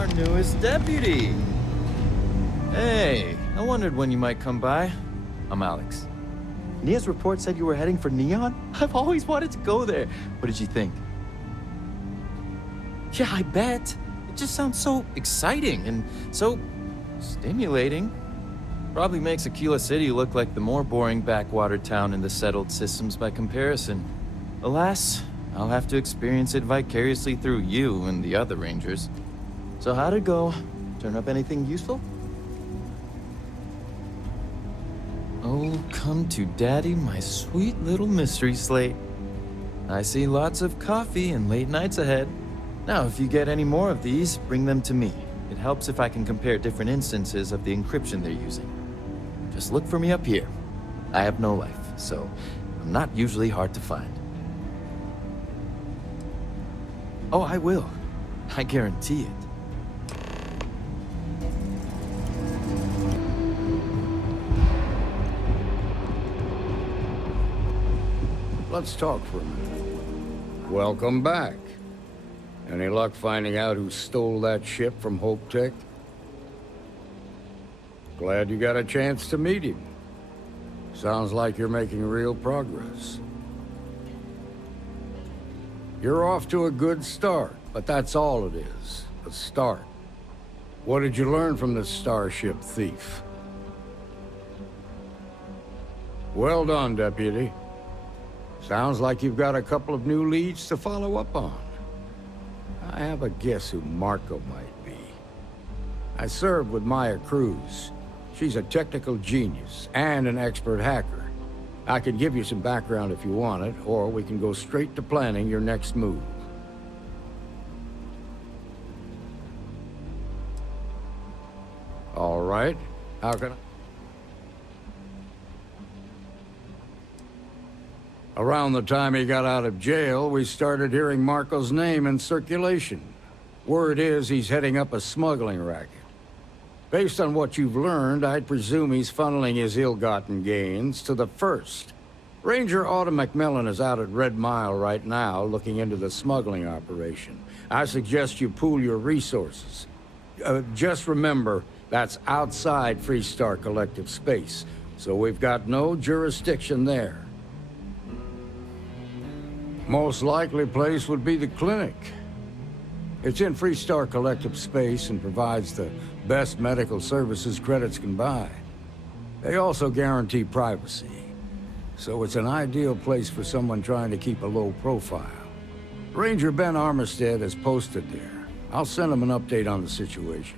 Our newest deputy. Hey, I wondered when you might come by. I'm Alex. Nia's report said you were heading for Neon? I've always wanted to go there. What did you think? Yeah, I bet. It just sounds so exciting and so stimulating. Probably makes Aquila City look like the more boring backwater town in the settled systems by comparison. Alas, I'll have to experience it vicariously through you and the other rangers. So how'd it go? Turn up anything useful? Oh, come to daddy, my sweet little mystery slate. I see lots of coffee and late nights ahead. Now, if you get any more of these, bring them to me. It helps if I can compare different instances of the encryption they're using. Just look for me up here. I have no life, so I'm not usually hard to find. Oh, I will. I guarantee it. Let's talk for a minute. Welcome back. Any luck finding out who stole that ship from Hope Tech? Glad you got a chance to meet him. Sounds like you're making real progress. You're off to a good start, but that's all it is, a start. What did you learn from this starship thief? Well done, Deputy. Sounds like you've got a couple of new leads to follow up on. I have a guess who Marco might be. I served with Maya Cruz. She's a technical genius and an expert hacker. I could give you some background if you want it, or we can go straight to planning your next move. All right. How can I... Around the time he got out of jail, we started hearing Marco's name in circulation. Word is he's heading up a smuggling racket. Based on what you've learned, I'd presume he's funneling his ill-gotten gains to the First. Ranger Autumn McMillan is out at Red Mile right now, looking into the smuggling operation. I suggest you pool your resources. Just remember, that's outside Freestar Collective space, so we've got no jurisdiction there. Most likely place would be the clinic. It's in Freestar Collective space and provides the best medical services credits can buy. They also guarantee privacy, so it's an ideal place for someone trying to keep a low profile. Ranger Ben Armistead is posted there. I'll send him an update on the situation.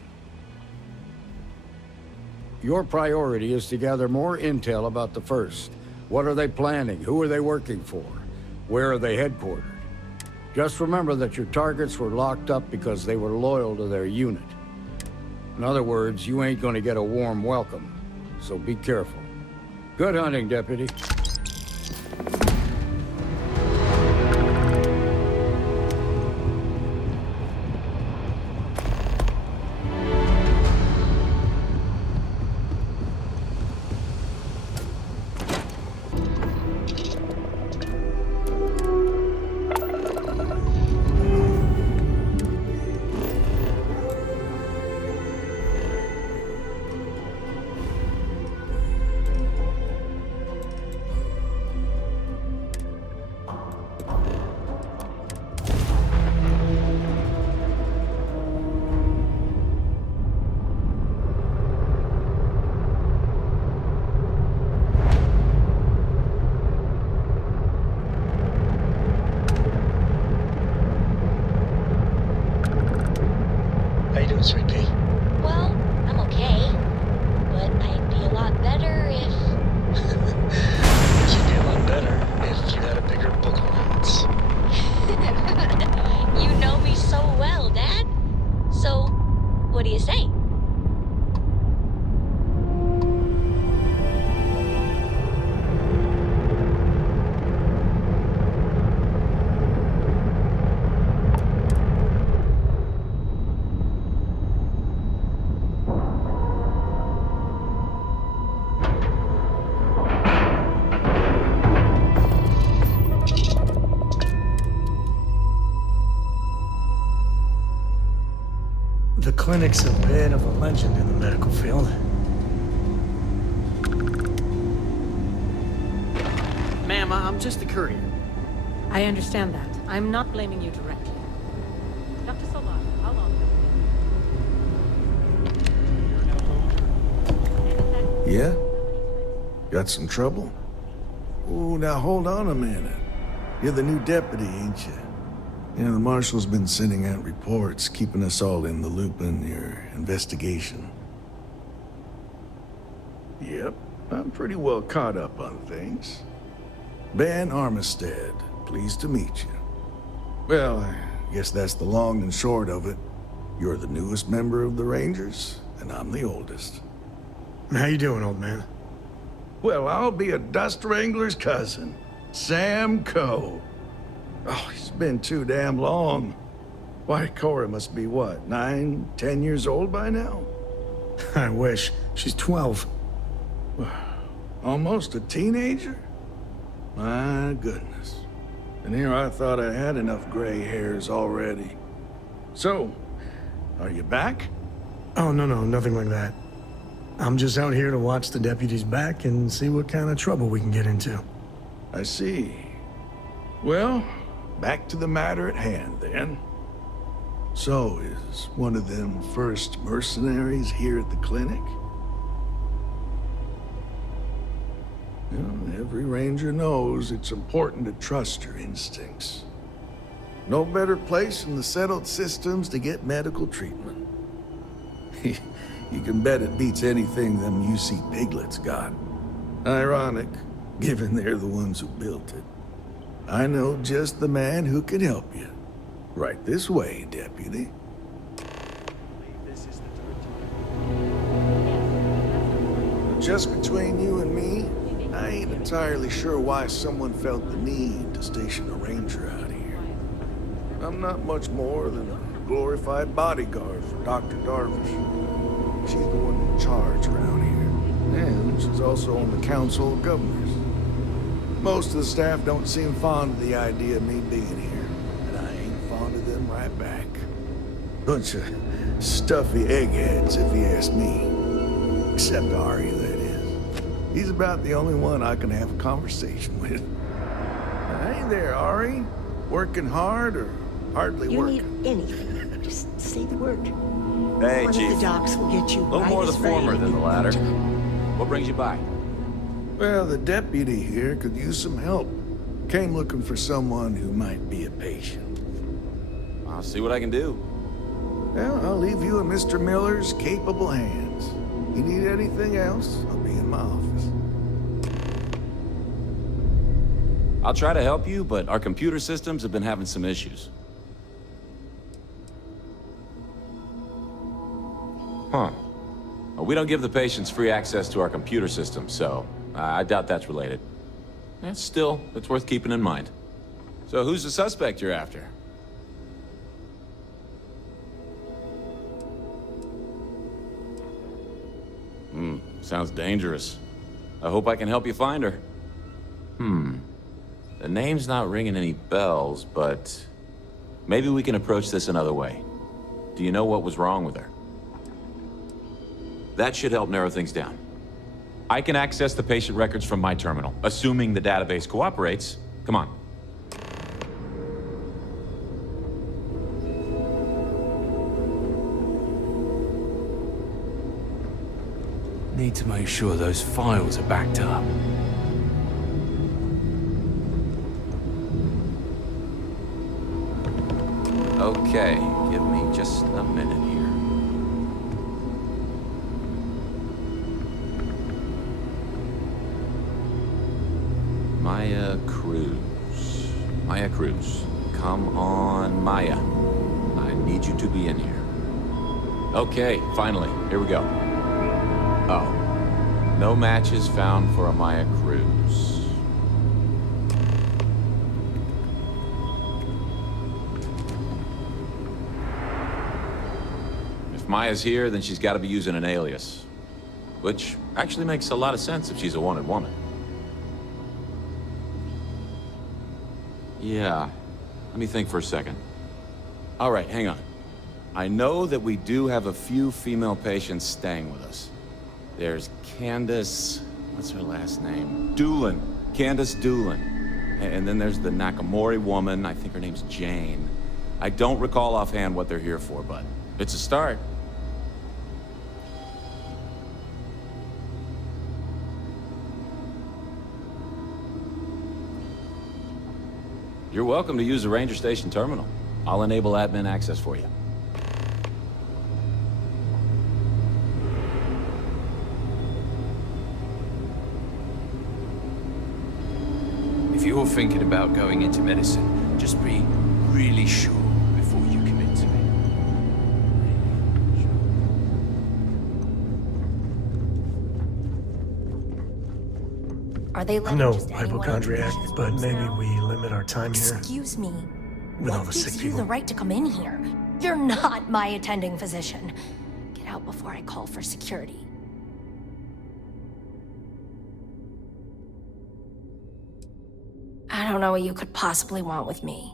Your priority is to gather more intel about the First. What are they planning? Who are they working for? Where are they headquartered? Just remember that your targets were locked up because they were loyal to their unit. In other words, you ain't gonna get a warm welcome, so be careful. Good hunting, Deputy. Sweet pea. Well, I'm okay. But I'd be a lot better if... You'd be a lot better if you had a bigger book on hands. You know me so well, Dad. So, what do you say? The clinic's a bit of a legend in the medical field. Ma'am, I'm just a courier. I understand that. I'm not blaming you directly. Dr. Solar, how long have you Yeah? Got some trouble? Oh, now hold on a minute. You're the new deputy, ain't you? Yeah, the marshal's been sending out reports, keeping us all in the loop in your investigation. Yep, I'm pretty well caught up on things. Ben Armistead, pleased to meet you. Well, I guess that's the long and short of it. You're the newest member of the Rangers, and I'm the oldest. How you doing, old man? Well, I'll be a dust wrangler's cousin, Sam Coe. Oh, it's been too damn long. Why, Cora must be what, 9, 10 years old by now? I wish. She's 12. Almost a teenager? My goodness. And here I thought I had enough gray hairs already. So, are you back? Oh, no, nothing like that. I'm just out here to watch the deputies back and see what kind of trouble we can get into. I see. Well, back to the matter at hand, then. So, is one of them first mercenaries here at the clinic? Well, every ranger knows it's important to trust your instincts. No better place in the settled systems to get medical treatment. You can bet it beats anything them UC piglets got. Ironic, given they're the ones who built it. I know just the man who can help you. Right this way, deputy. Just between you and me, I ain't entirely sure why someone felt the need to station a ranger out here. I'm not much more than a glorified bodyguard for Dr. Darvish. She's the one in charge around here. And she's also on the Council of Governors. Most of the staff don't seem fond of the idea of me being here, and I ain't fond of them right back. Bunch of stuffy eggheads, if you ask me. Except Ari, that is. He's about the only one I can have a conversation with. Hey there, Ari. Working hard or hardly working? You need anything, just say the word. Hey, One of Chief. the docs will get you A little right more as the former rain. than the latter. What brings you by? Well, the deputy here could use some help. Came looking for someone who might be a patient. I'll see what I can do. Well, I'll leave you in Mr. Miller's capable hands. You need anything else, I'll be in my office. I'll try to help you, but our computer systems have been having some issues. Huh. Well, we don't give the patients free access to our computer system, so I doubt that's related. Still, it's worth keeping in mind. So who's the suspect you're after? Sounds dangerous. I hope I can help you find her. The name's not ringing any bells, but maybe we can approach this another way. Do you know what was wrong with her? That should help narrow things down. I can access the patient records from my terminal, assuming the database cooperates. Come on. Need to make sure those files are backed up. Okay, give me just a minute here. Maya Cruz. Maya Cruz. Come on, Maya. I need you to be in here. Okay, finally. Here we go. Oh. No matches found for a Maya Cruz. If Maya's here, then she's got to be using an alias. Which actually makes a lot of sense if she's a wanted woman. Yeah. Let me think for a second. All right, hang on. I know that we do have a few female patients staying with us. There's Candace... what's her last name? Doolin. Candace Doolin. And then there's the Nakamori woman. I think her name's Jane. I don't recall offhand what they're here for, but it's a start. You're welcome to use the Ranger Station terminal. I'll enable admin access for you. If you're thinking about going into medicine, just be really sure before you commit to it. Are they I'm letting no just anyone into hypochondriac, these but rooms maybe now? we limit our time here Excuse me. with all What the sick gives you the people. right to come in here? You're not my attending physician. Get out before I call for security. I don't know what you could possibly want with me.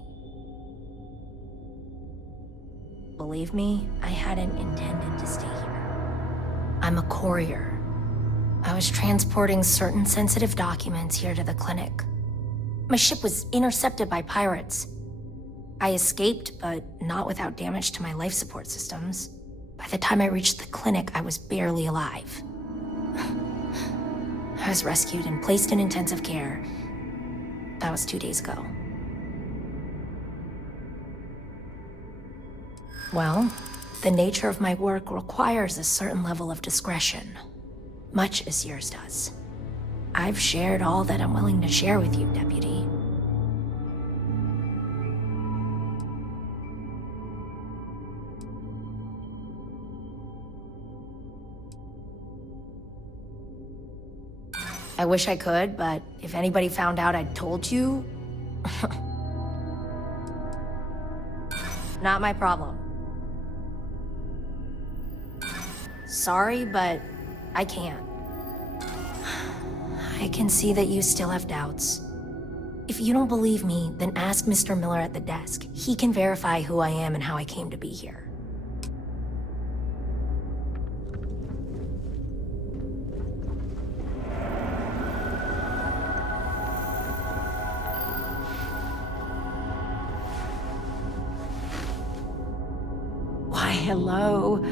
Believe me, I hadn't intended to stay here. I'm a courier. I was transporting certain sensitive documents here to the clinic. My ship was intercepted by pirates. I escaped, but not without damage to my life support systems. By the time I reached the clinic, I was barely alive. I was rescued and placed in intensive care. That was 2 days ago. Well, the nature of my work requires a certain level of discretion, much as yours does. I've shared all that I'm willing to share with you, Deputy. I wish I could, but if anybody found out I'd told you... Not my problem. Sorry, but I can't. I can see that you still have doubts. If you don't believe me, then ask Mr. Miller at the desk. He can verify who I am and how I came to be here. Why, hello.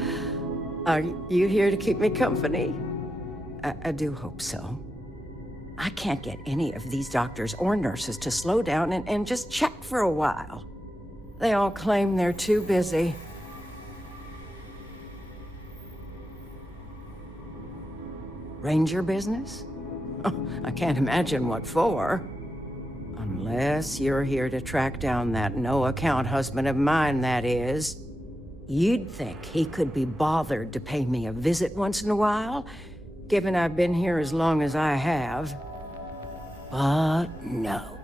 Are you here to keep me company? I do hope so. I can't get any of these doctors or nurses to slow down and just chat for a while. They all claim they're too busy. Ranger business? Oh, I can't imagine what for. Unless you're here to track down that no-account husband of mine, that is. You'd think he could be bothered to pay me a visit once in a while, given I've been here as long as I have. But no.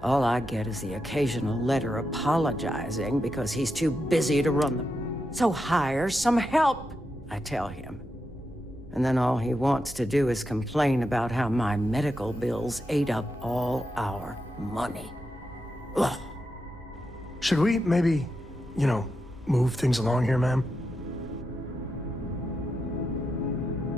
All I get is the occasional letter apologizing because he's too busy to run them. So hire some help, I tell him. And then all he wants to do is complain about how my medical bills ate up all our money. Ugh. Should we maybe, move things along here, ma'am?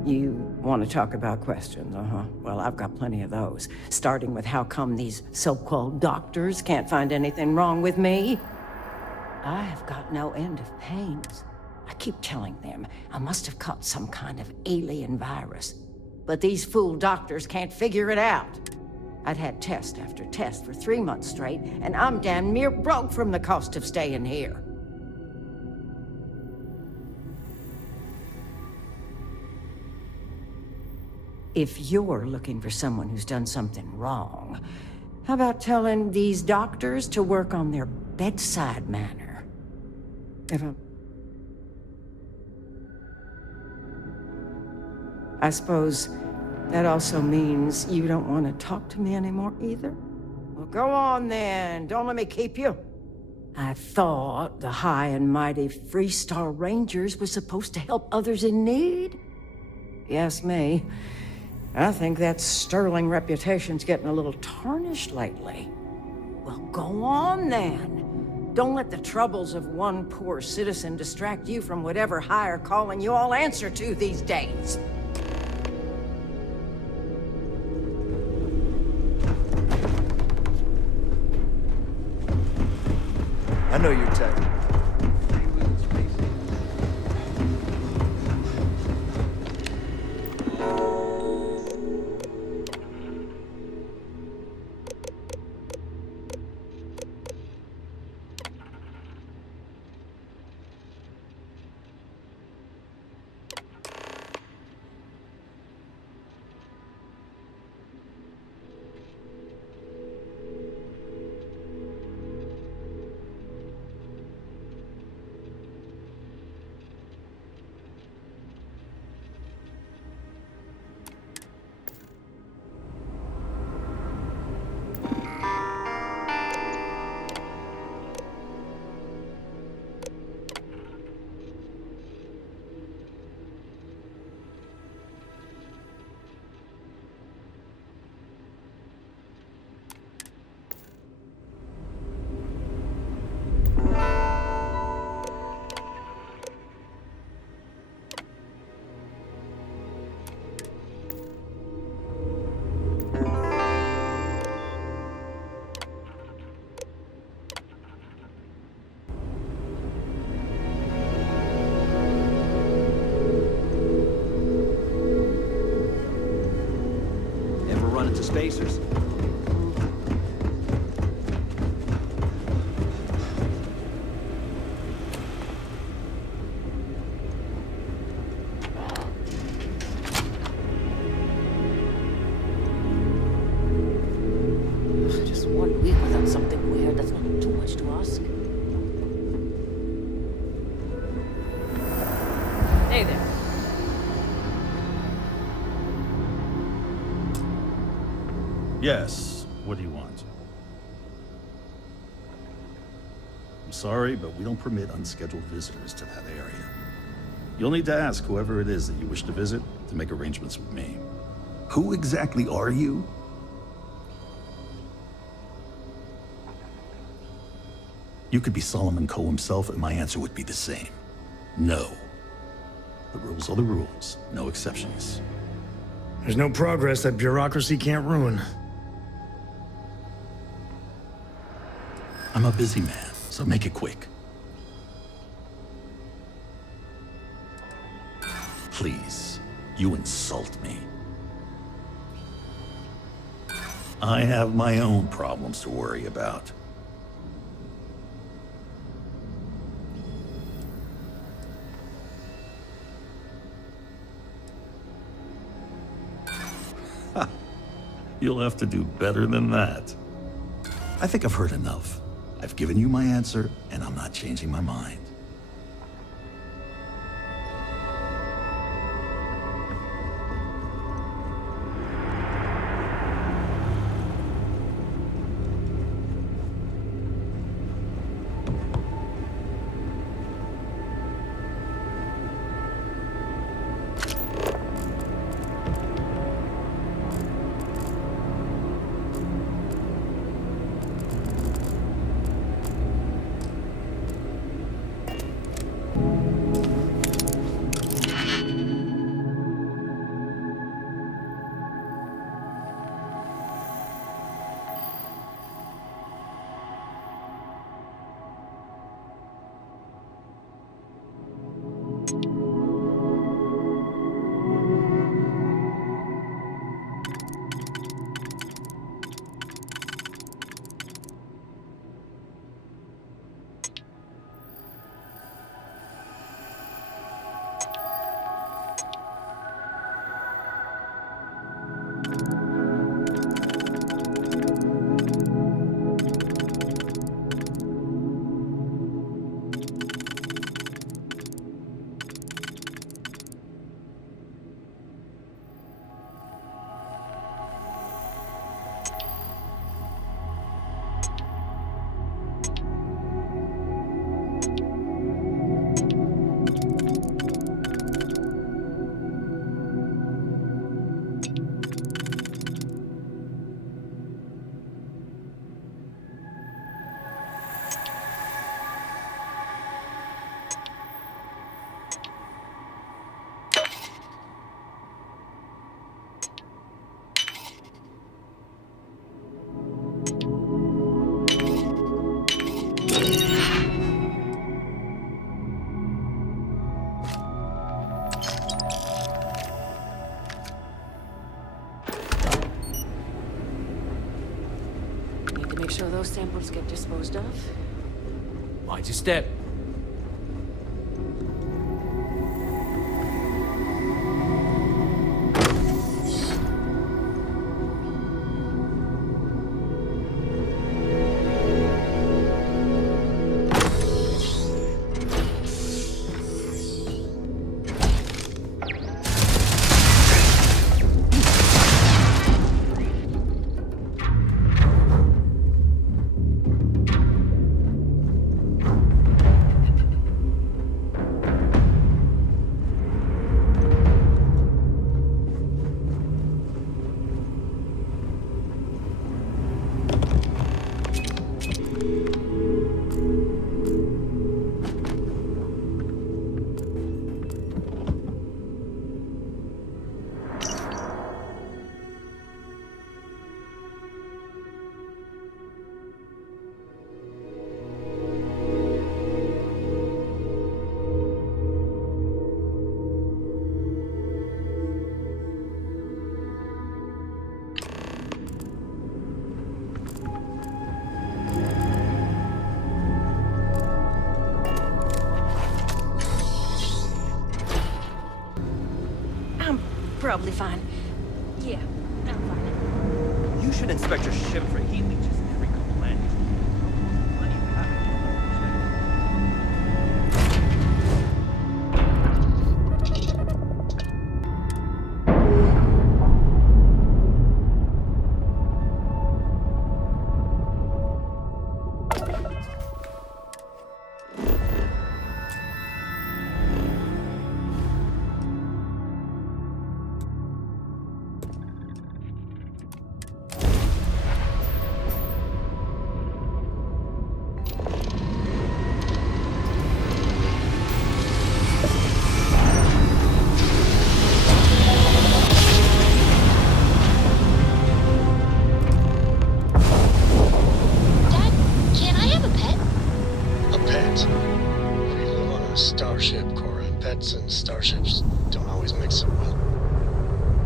You want to talk about questions, Well, I've got plenty of those. Starting with how come these so-called doctors can't find anything wrong with me? I have got no end of pains. I keep telling them I must have caught some kind of alien virus. But these fool doctors can't figure it out. I'd had test after test for 3 months straight, and I'm damn near broke from the cost of staying here. If you're looking for someone who's done something wrong, how about telling these doctors to work on their bedside manner? I suppose that also means you don't want to talk to me anymore either? Well, go on then. Don't let me keep you. I thought the high and mighty Freestar Rangers were supposed to help others in need. Yes, me. I think that sterling reputation's getting a little tarnished lately. Well, go on then. Don't let the troubles of one poor citizen distract you from whatever higher calling you all answer to these days. I know your type. Run into spacers? Just 1 week without something weird. That's not too much to ask. Hey there. Yes, what do you want? I'm sorry, but we don't permit unscheduled visitors to that area. You'll need to ask whoever it is that you wish to visit to make arrangements with me. Who exactly are you? You could be Solomon Coe himself, and my answer would be the same. No. The rules are the rules, no exceptions. There's no progress that bureaucracy can't ruin. I'm a busy man, so make it quick. Please, you insult me. I have my own problems to worry about. You'll have to do better than that. I think I've heard enough. I've given you my answer, and I'm not changing my mind. sure those samples get disposed of? Mind your step. Probably fine. Yeah, I'm fine. You should inspect your ship for heat leeches every couple landings. Plenty of traffic. Starship, Cora. Pets and starships don't always mix it well.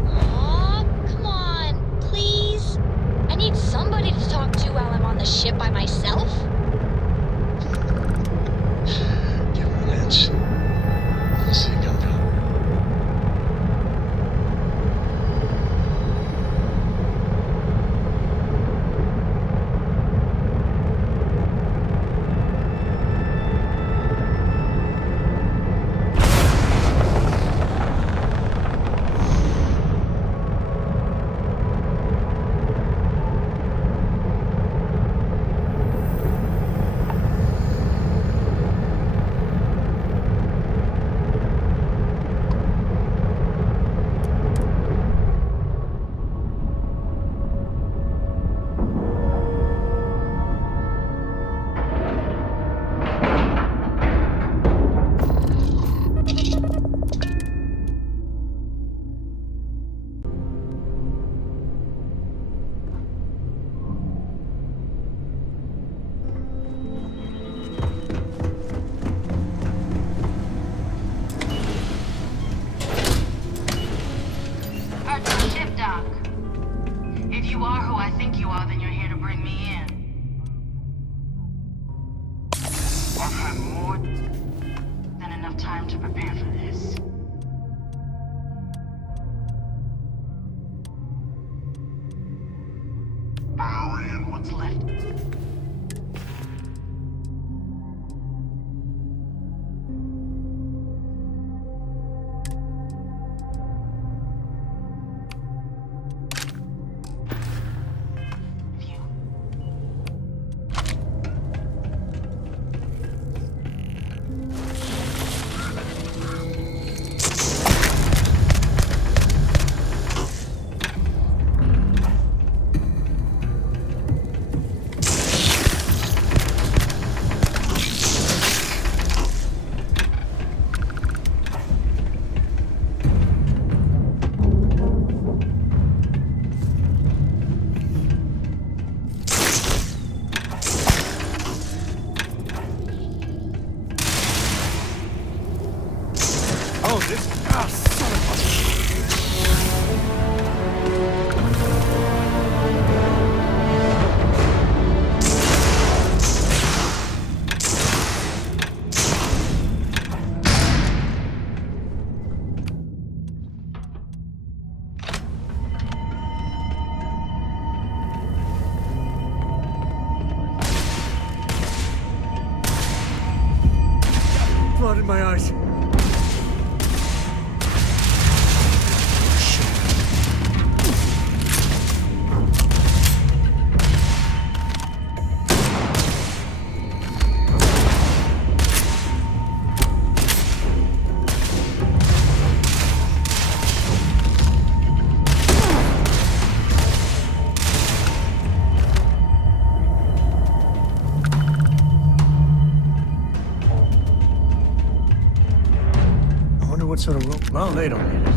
Aw, come on, please. I need somebody to talk to while I'm on the ship by myself. Give him an inch. We'll see you come down. If you are who I think you are, then you're here to bring me in. I've had more than enough time to prepare for this. I ran what's left. my eyes. What sort of rope? Well, they don't need it.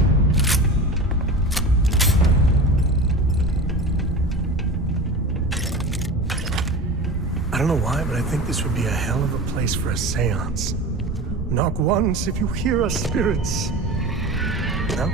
I don't know why, but I think this would be a hell of a place for a seance. Knock once if you hear us, spirits. No?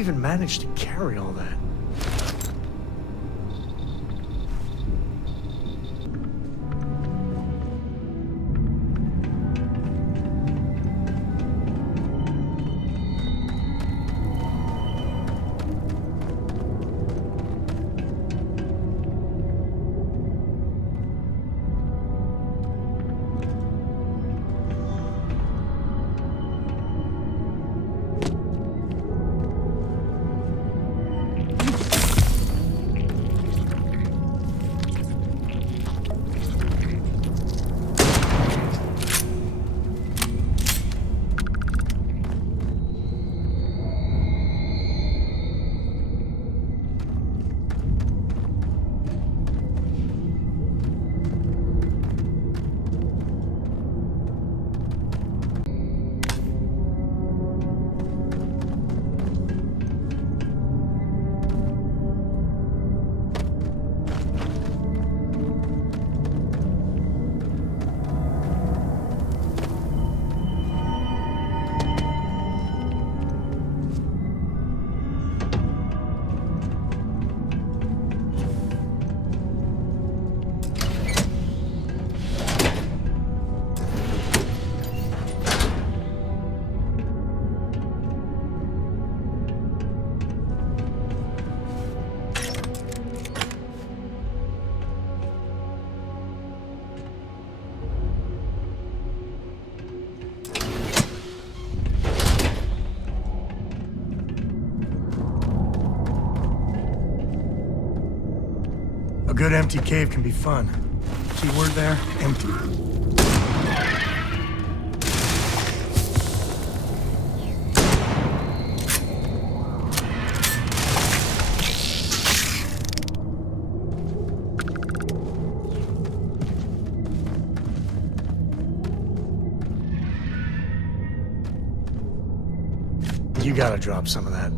even manage to carry all that? A good empty cave can be fun. Keyword there, empty. You gotta drop some of that.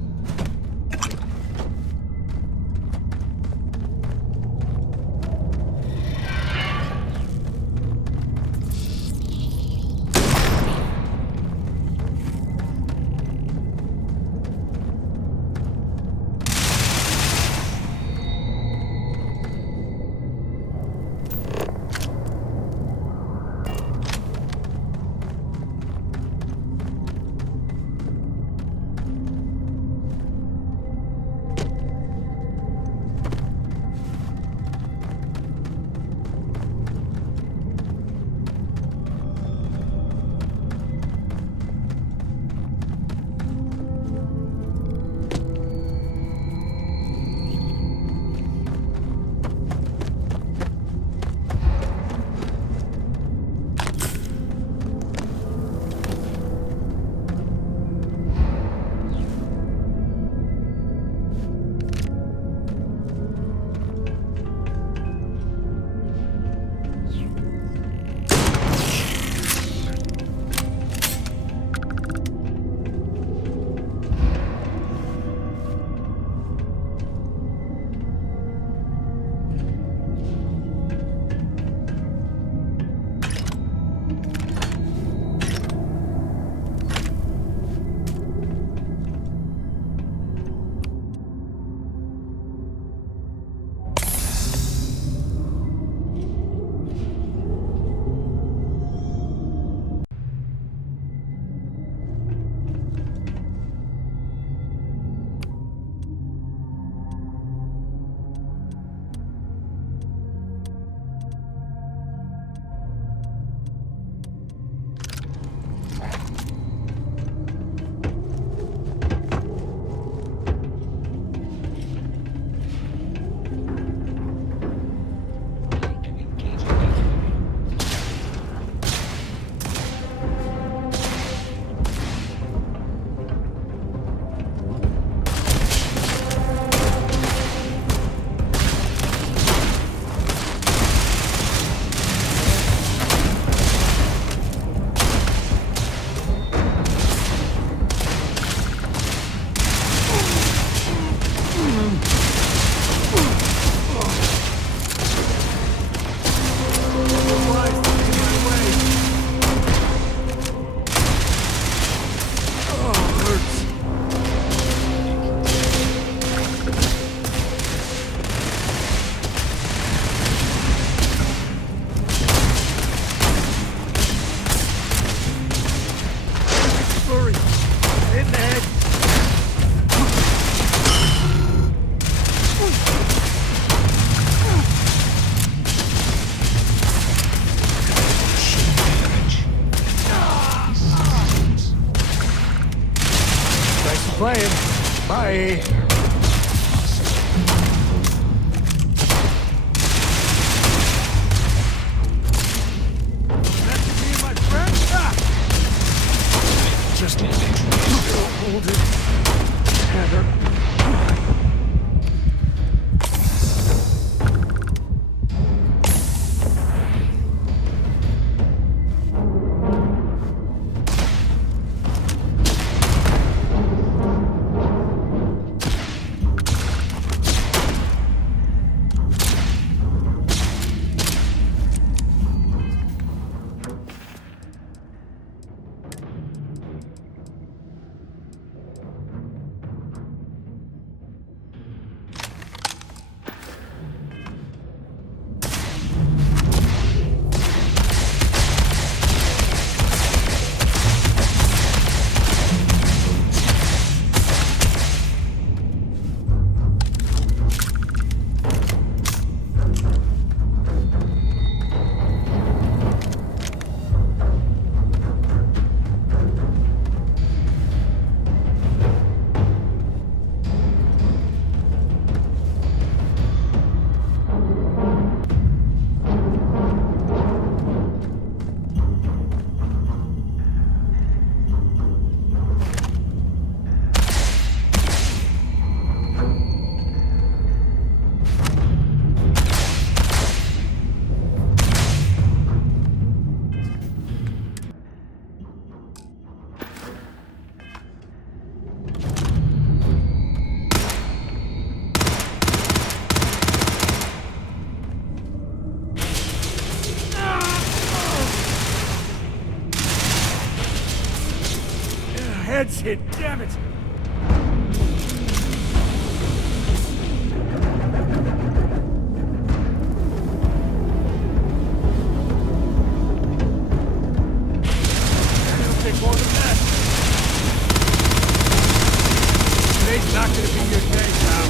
meds hit, damn it! It'll take more than that. Today's not gonna be your day, pal.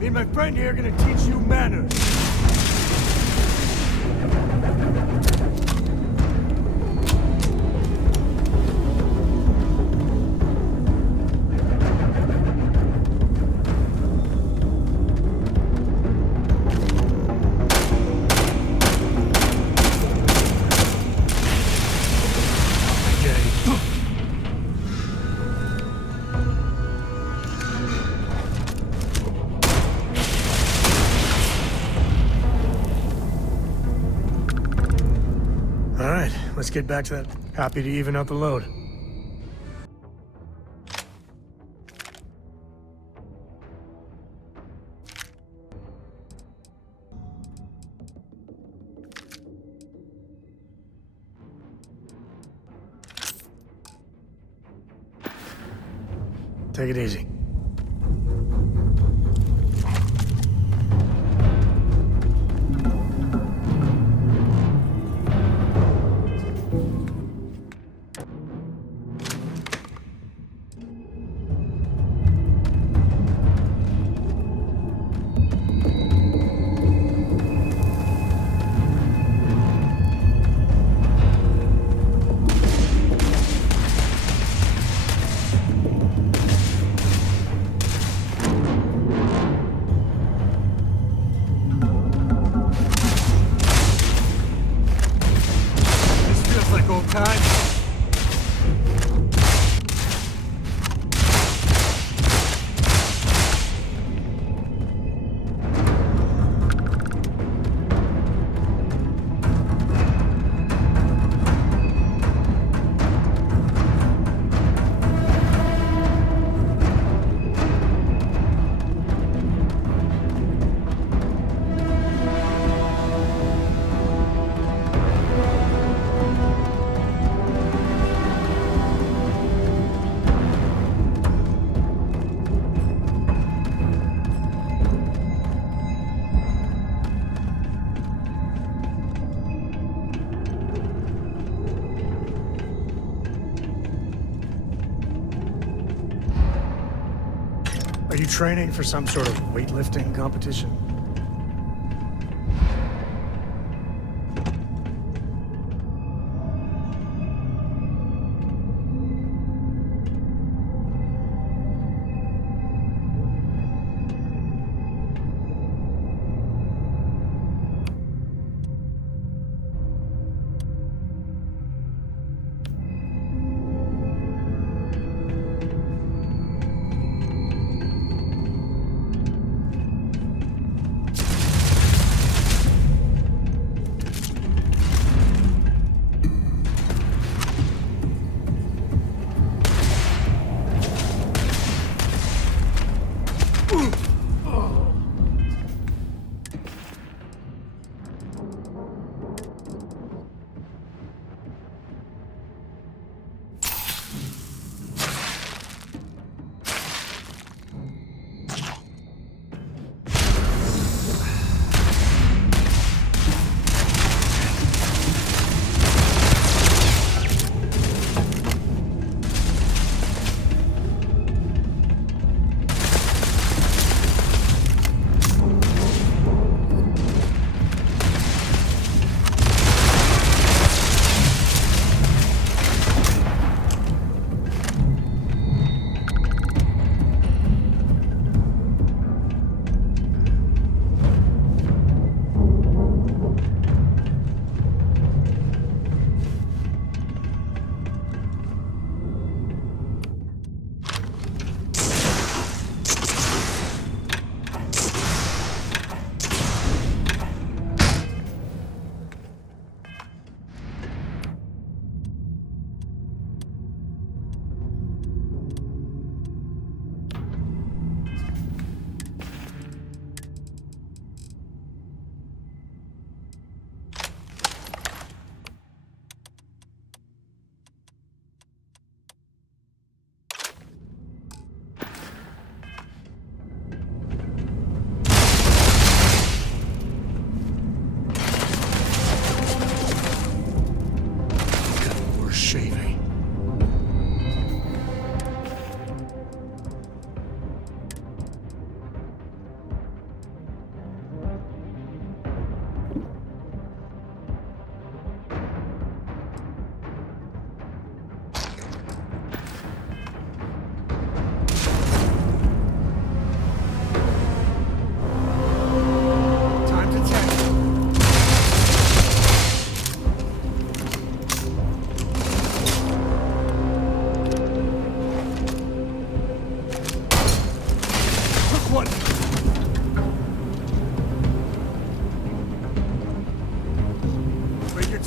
Me and my friend here are gonna teach you manners. All right, let's get back to that. Happy to even out the load. Take it easy. Are you training for some sort of weightlifting competition?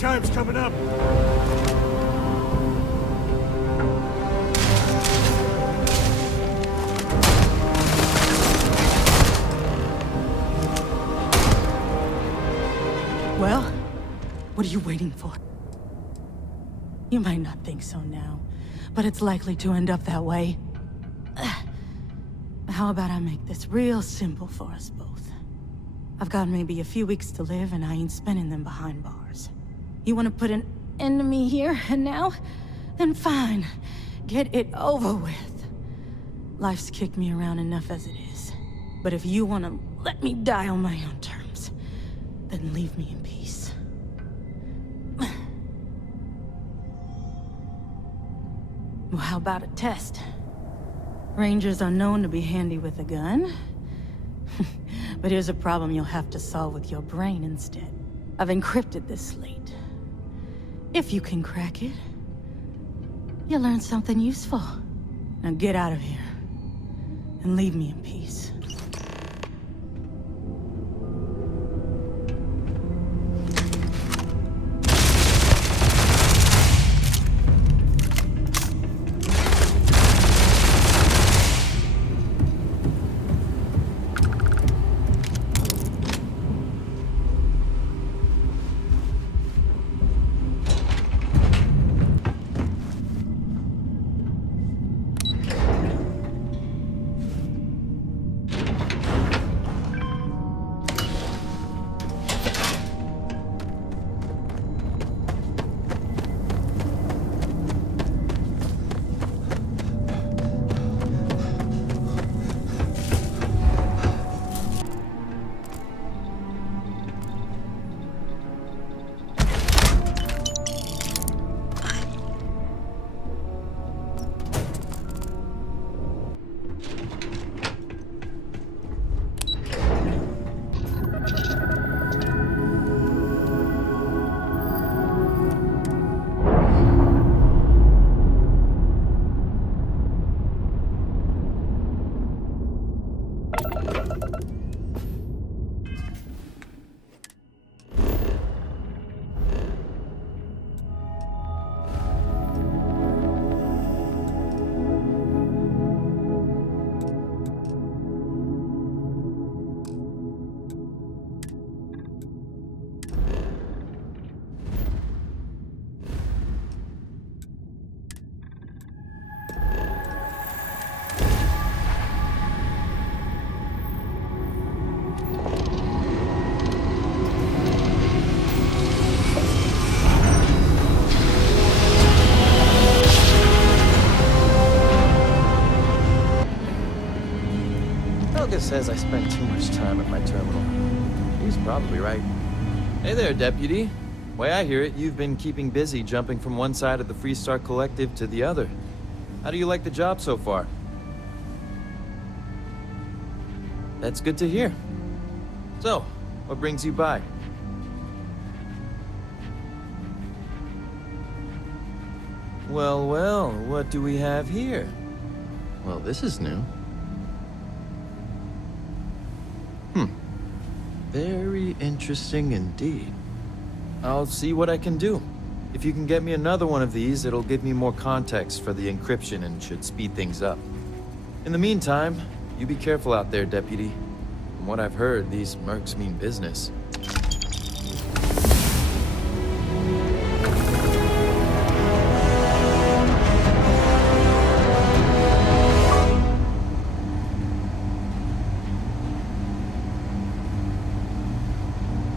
time's coming up. Well, what are you waiting for? You might not think so now, but it's likely to end up that way. How about I make this real simple for us both? I've got maybe a few weeks to live, and I ain't spending them behind bars. You want to put an end to me here and now? Then fine. Get it over with. Life's kicked me around enough as it is. But if you want to let me die on my own terms, then leave me in peace. Well, how about a test? Rangers are known to be handy with a gun. But here's a problem you'll have to solve with your brain instead. I've encrypted this slate. If you can crack it, you'll learn something useful. Now get out of here, and leave me in peace. Says I spend too much time at my terminal. He's probably right. Hey there, Deputy. Way I hear it, you've been keeping busy jumping from one side of the Freestar Collective to the other. How do you like the job so far? That's good to hear. So, what brings you by? Well, well, what do we have here? Well, this is new. Very interesting indeed. I'll see what I can do. If you can get me another one of these, it'll give me more context for the encryption and should speed things up. In the meantime, you be careful out there, Deputy. From what I've heard, these mercs mean business.